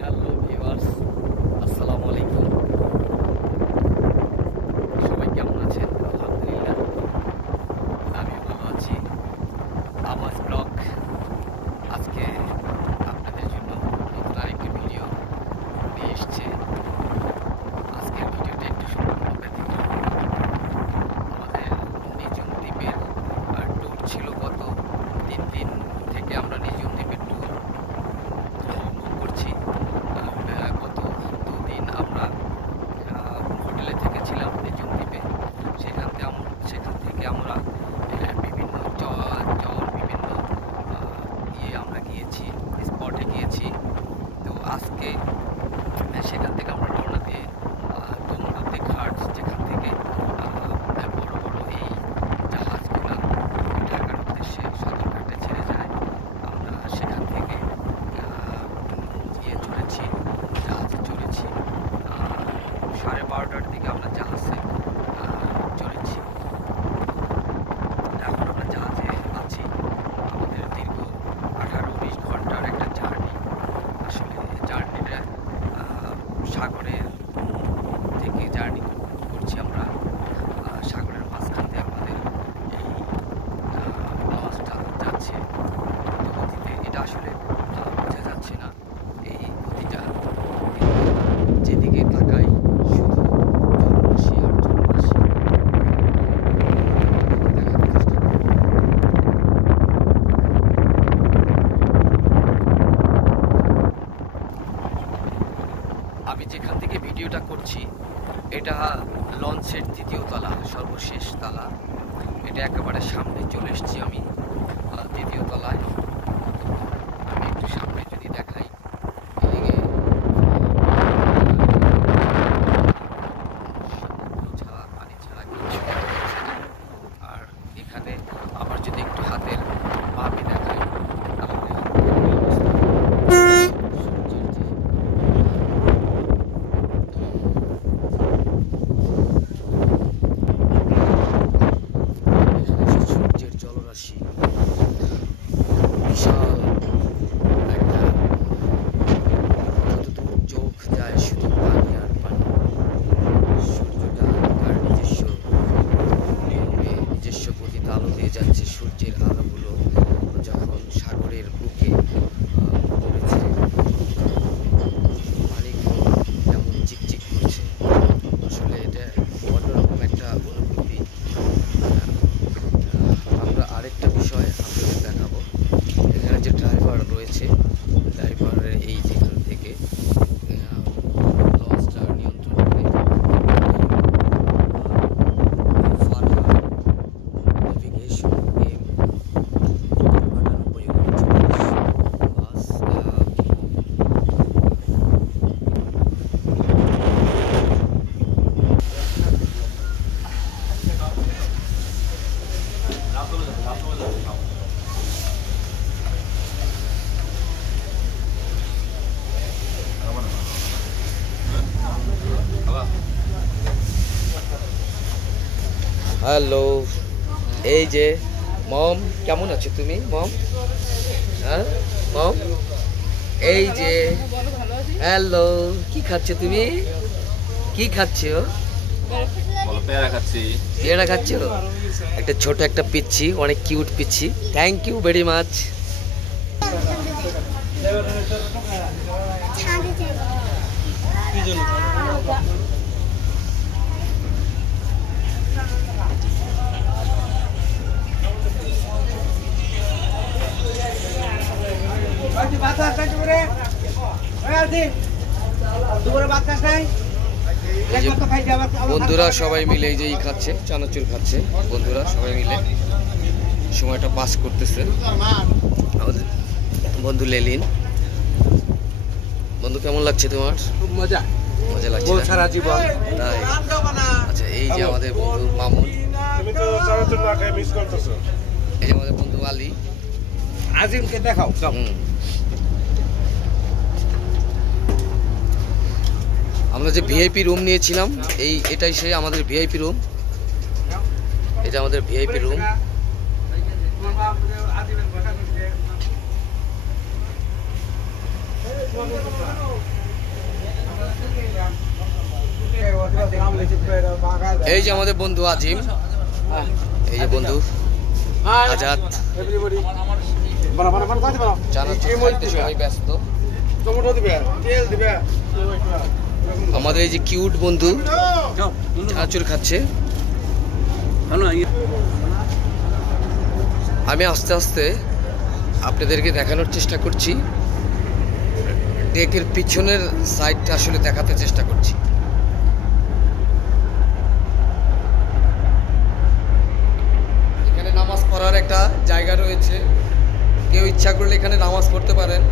Hello viewers, আসসালামু আলাইকুম। সবাই কেমন আছেন? আলহামদুলিল্লাহ, আমিও ভালো আছি। আমার ব্লগ আজকে আপনাদের জন্য নতুন আরেকটি ভিডিও নিয়ে এসছে। আজকের ভিডিওটা একটু সম্পূর্ণ ব্যতিক্রম। আমাদের নিঝুম দ্বীপের ট্যুর ছিল গত 3 দিন থেকে আমরা নিঝুম দ্বীপের ট্যুর করছি। গত 2 দিন আমরা হোটেলে থেকেছিলাম নিঝুম দ্বীপে। সেখান থেকে আমরা বিভিন্ন বিভিন্ন আমরা গিয়েছি, স্পটে গিয়েছি। তো আজকে সেখান থেকে আমরা রওনা দিয়ে গোমতী ঘাট, যেখান থেকে বড় বড় এই জাহাজগুলো ঢাকার উদ্দেশ্যে সদরঘাটে ছেড়ে যায়, আমরা সেখান থেকে জাহাজে চড়েছি। 12:30টার দিকে আমরা জাহাজে চড়েছি। এখন আমরা জাহাজে আছি। আমাদের দীর্ঘ 18-20 ঘন্টার একটা জার্নি। আসলে জার্নিটা সাগরের থেকে জার্নি করছি আমরা। সাগরের মাঝখান দিয়ে আমাদের এই লঞ্চটা যাচ্ছে গতিতে। এটা আসলে বোঝা যাচ্ছে না এই গতিটা, যেদিকে তাকাই শুধু জলরাশি আর জলরাশি। দেখাতে চেষ্টা করি। আমি যেখান থেকে ভিডিওটা করছি এটা লঞ্চের 2য় তলা, সর্বশেষ তলা। এটা একেবারে সামনে চলে এসেছি আমি 2য় তলায়। আমি একটু সামনে যদি দেখাই, এদিকে সমুদ্র ছাড়া, পানি ছাড়া কিছু দেখা যাচ্ছে না। আর এখানে আবার যদি একটু হাতের মাপে দেখাই, তাহলে সূর্যের জলরাশি বিশাল একটা, যতদূর চোখ যায় শুধু পানি আর পানি। সূর্যটা তার নিজস্ব নিয়মে, নিজস্ব গতিতে আলো দিয়ে যাচ্ছে। সূর্যের আলোগুলো যখন সাগরের বুকে পড়েছে, পানিগুলো যেমন চিকচিক করছে। আসলে এটা অন্যরকম একটা অনুভূতি। আমরা আরেকটা বিষয় আপনাদের দেখাবো। এখানে যে ড্রাইভার রয়েছে, ড্রাইভারের এই যেখান থেকে লঞ্চটা নিয়ন্ত্রণ করে ফারহান নেভিগেশন এম 9839 বাস। হ্যালো, এই যে মম, কেমন আছো তুমি মম? হ্যাঁ মম, এই যে হ্যালো, কি খাচ্ছ তুমি? কি খাচ্ছ? পেয়ারা খাচ্ছি। পেয়ারা খাচ্ছ? একটা ছোট একটা পিচ্ছি, অনেক কিউট পিচ্ছি। Thank you very much. বন্ধুরা সবাই মিলে এই যে খাচ্ছে, চানাচুর খাচ্ছে। বন্ধুরা সবাই মিলে সময়টা পাস করতেছে। আমাদের বন্ধু লেলিন। বন্ধু কেমন লাগছে তোমার? খুব মজা মজা লাগছে না? সারা জীবন তাই? আচ্ছা, এই যে আমাদের বন্ধু মামুন, তুমি তো চানাচুর না খেয়ে মিস করতেছো। এই যে আমাদের বন্ধু আলী। আজিমকে দেখাও। আমরা যে ভিআইপি রুম নিয়েছিলাম, এটাই সেই আমাদের ভিআইপি রুম। এটা আমাদের ভিআইপি রুম। এই যে আমাদের বন্ধু আজিম, এই যে বন্ধু আজাদ, জানাতে সবাই ব্যস্ত। আমাদের এই যে কিউট বন্ধু চানাচুর খাচ্ছে। আমি আস্তে আস্তে আপনাদেরকে দেখানোর চেষ্টা করছি, ডেকের পিছনের সাইডটা আসলে দেখাতে চেষ্টা করছি। এখানে নামাজ পড়ার একটা জায়গা রয়েছে, কেউ ইচ্ছা করলে এখানে নামাজ পড়তে পারেন।